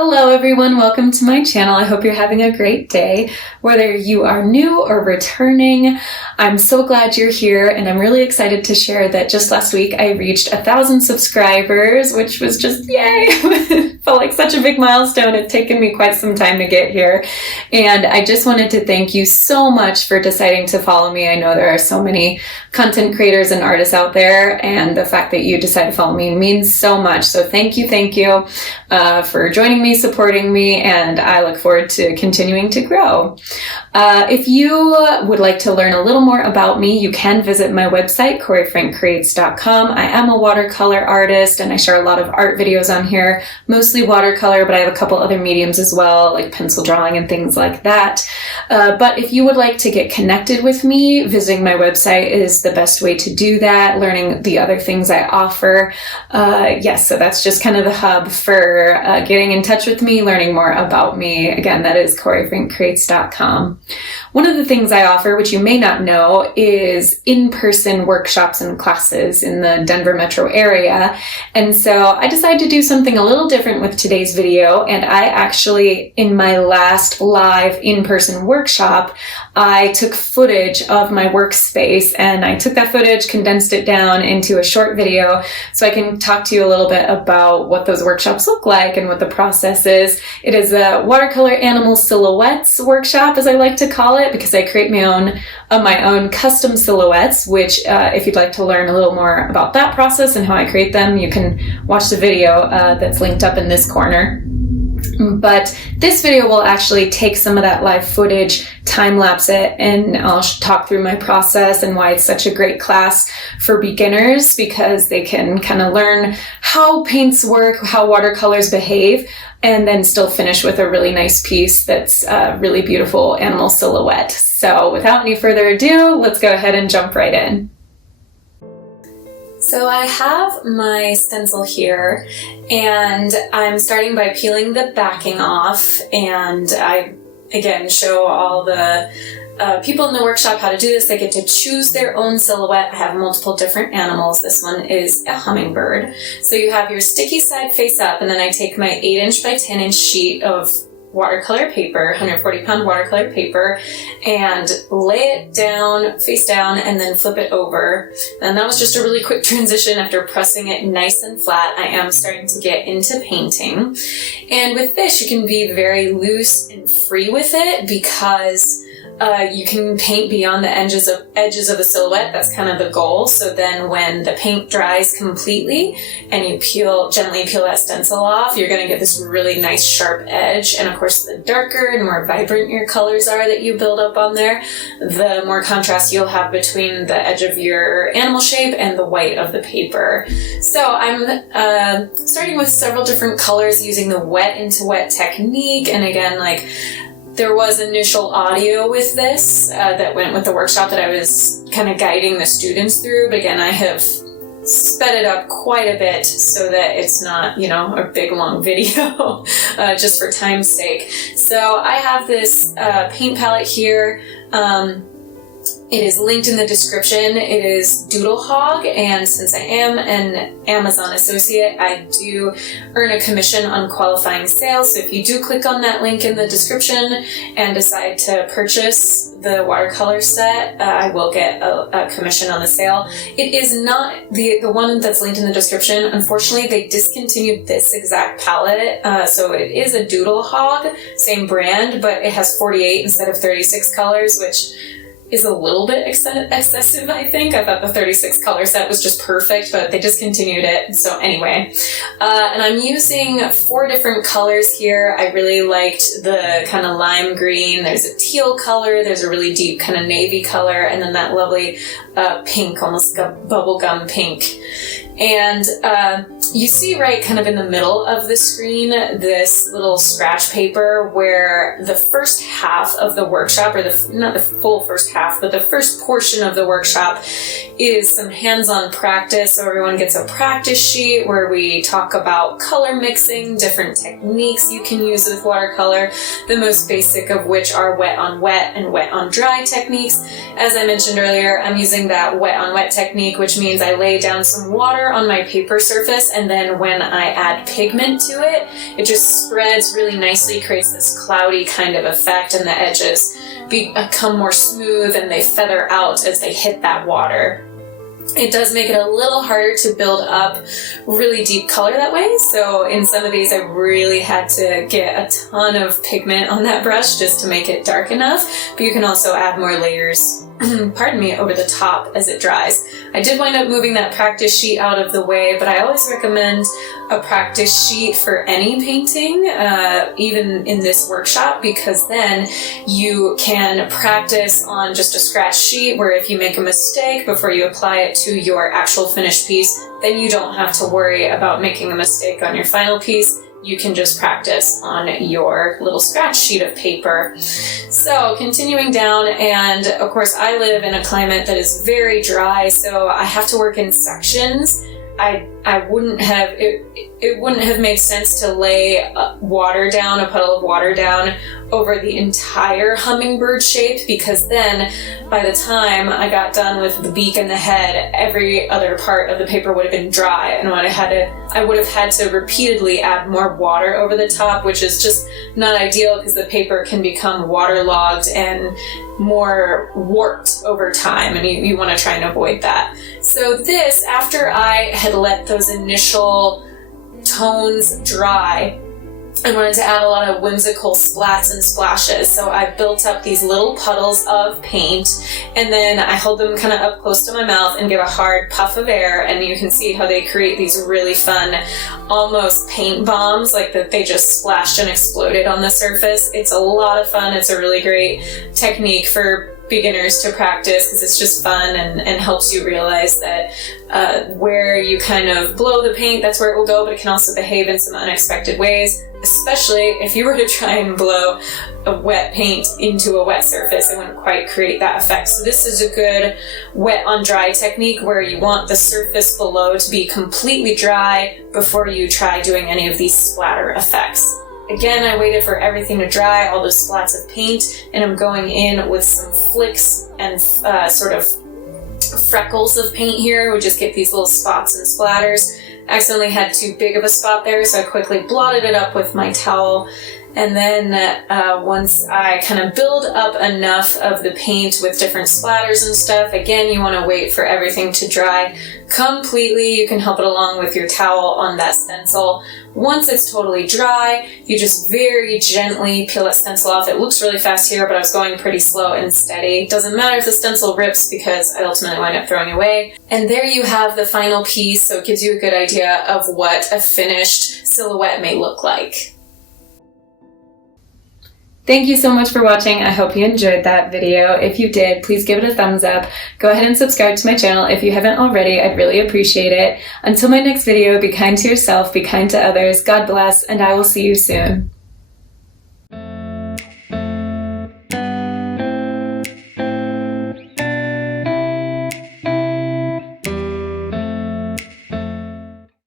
Hello everyone, welcome to my channel. I hope you're having a great day. Whether you are new or returning, I'm so glad you're here, and I'm really excited to share that just last week I reached 1,000 subscribers, which was just yay! Felt like such a big milestone. It's taken me quite some time to get here, and I just wanted to thank you so much for deciding to follow me. I know there are so many content creators and artists out there, and the fact that you decide to follow me means so much. So thank you for joining me, supporting me, and I look forward to continuing to grow. If you would like to learn a little more about me, you can visit my website, CoreyFrankCreates.com. I am a watercolor artist, and I share a lot of art videos on here, mostly watercolor, but I have a couple other mediums as well, like pencil drawing and things like that. But if you would like to get connected with me, visiting my website is the best way to do that, learning the other things I offer. So that's just kind of the hub for getting in touch with me, learning more about me. Again, that is CoreyFrankCreates.com. One of the things I offer, which you may not know, is in-person workshops and classes in the Denver metro area. And so I decided to do something a little different with today's video. And I actually, in my last live in-person workshop, I took footage of my workspace, and I took that footage, condensed it down into a short video so I can talk to you a little bit about what those workshops look like and what the process is. It is a watercolor animal silhouettes workshop, as I like to call it, because I create my own custom silhouettes, which if you'd like to learn a little more about that process and how I create them, you can watch the video that's linked up in this corner. But this video will actually take some of that live footage, time-lapse it, and I'll talk through my process and why it's such a great class for beginners, because they can kind of learn how paints work, how watercolors behave, and then still finish with a really nice piece that's a really beautiful animal silhouette. So without any further ado, let's go ahead and jump right in. So I have my stencil here, and I'm starting by peeling the backing off, and I again show all the people in the workshop how to do this. They get to choose their own silhouette. I have multiple different animals. This one is a hummingbird. So you have your sticky side face up, and then I take my 8" by 10" sheet of watercolor paper, 140-pound watercolor paper, and lay it down, face down, and then flip it over. And that was just a really quick transition. After pressing it nice and flat, I am starting to get into painting. And with this, you can be very loose and free with it, because you can paint beyond the edges of a silhouette. That's kind of the goal. So then when the paint dries completely and you gently peel that stencil off, you're going to get this really nice sharp edge. And of course, the darker and more vibrant your colors are that you build up on there, the more contrast you'll have between the edge of your animal shape and the white of the paper. So I'm starting with several different colors using the wet into wet technique. And again, there was initial audio with this that went with the workshop that I was kind of guiding the students through, but again, I have sped it up quite a bit so that it's not, a big long video just for time's sake. So I have this paint palette here. It is linked in the description. It is Doodle Hog, and since I am an Amazon associate, I do earn a commission on qualifying sales. So if you do click on that link in the description and decide to purchase the watercolor set, I will get a commission on the sale. It is not the one that's linked in the description. Unfortunately, they discontinued this exact palette. So it is a Doodle Hog, same brand, but it has 48 instead of 36 colors, which is a little bit excessive, I think. I thought the 36 color set was just perfect, but they discontinued it. So anyway, and I'm using 4 different colors here. I really liked the kind of lime green. There's a teal color. There's a really deep kind of navy color, and then that lovely pink, almost bubblegum pink. And you see right kind of in the middle of the screen this little scratch paper where the first half of the workshop, or not the full first half, but the first portion of the workshop is some hands-on practice. So everyone gets a practice sheet where we talk about color mixing, different techniques you can use with watercolor, the most basic of which are wet on wet and wet on dry techniques. As I mentioned earlier, I'm using that wet on wet technique, which means I lay down some water on my paper surface and then when I add pigment to it, it just spreads really nicely, creates this cloudy kind of effect, and the edges become more smooth and they feather out as they hit that water. It does make it a little harder to build up really deep color that way, so in some of these I really had to get a ton of pigment on that brush just to make it dark enough, but you can also add more layers pardon me, over the top as it dries. I did wind up moving that practice sheet out of the way, but I always recommend a practice sheet for any painting, even in this workshop, because then you can practice on just a scratch sheet where if you make a mistake before you apply it to your actual finished piece, then you don't have to worry about making a mistake on your final piece. You can just practice on your little scratch sheet of paper. So continuing down, and of course I live in a climate that is very dry, so I have to work in sections. I wouldn't have, it wouldn't have made sense to lay water down, a puddle of water down over the entire hummingbird shape, because then by the time I got done with the beak and the head, every other part of the paper would have been dry, and I would have had to repeatedly add more water over the top, which is just not ideal because the paper can become waterlogged and more warped over time, and you want to try and avoid that. So this, after I had let those initial tones dry, I wanted to add a lot of whimsical splats and splashes, so I built up these little puddles of paint, and then I hold them kind of up close to my mouth and give a hard puff of air, and you can see how they create these really fun, almost paint bombs, like that they just splashed and exploded on the surface. It's a lot of fun. It's a really great technique for beginners to practice because it's just fun and helps you realize that where you kind of blow the paint, that's where it will go, but it can also behave in some unexpected ways, especially if you were to try and blow a wet paint into a wet surface. It wouldn't quite create that effect. So this is a good wet on dry technique where you want the surface below to be completely dry before you try doing any of these splatter effects. Again, I waited for everything to dry, all those splats of paint, and I'm going in with some flicks and sort of freckles of paint here. We just get these little spots and splatters. I accidentally had too big of a spot there, so I quickly blotted it up with my towel. And then once I kind of build up enough of the paint with different splatters and stuff, again, you want to wait for everything to dry completely. You can help it along with your towel on that stencil. Once it's totally dry, you just very gently peel that stencil off. It looks really fast here, but I was going pretty slow and steady. Doesn't matter if the stencil rips because I ultimately wind up throwing it away. And there you have the final piece, so it gives you a good idea of what a finished silhouette may look like. Thank you so much for watching. I hope you enjoyed that video. If you did, please give it a thumbs up. Go ahead and subscribe to my channel if you haven't already. I'd really appreciate it. Until my next video, be kind to yourself, be kind to others. God bless, and I will see you soon.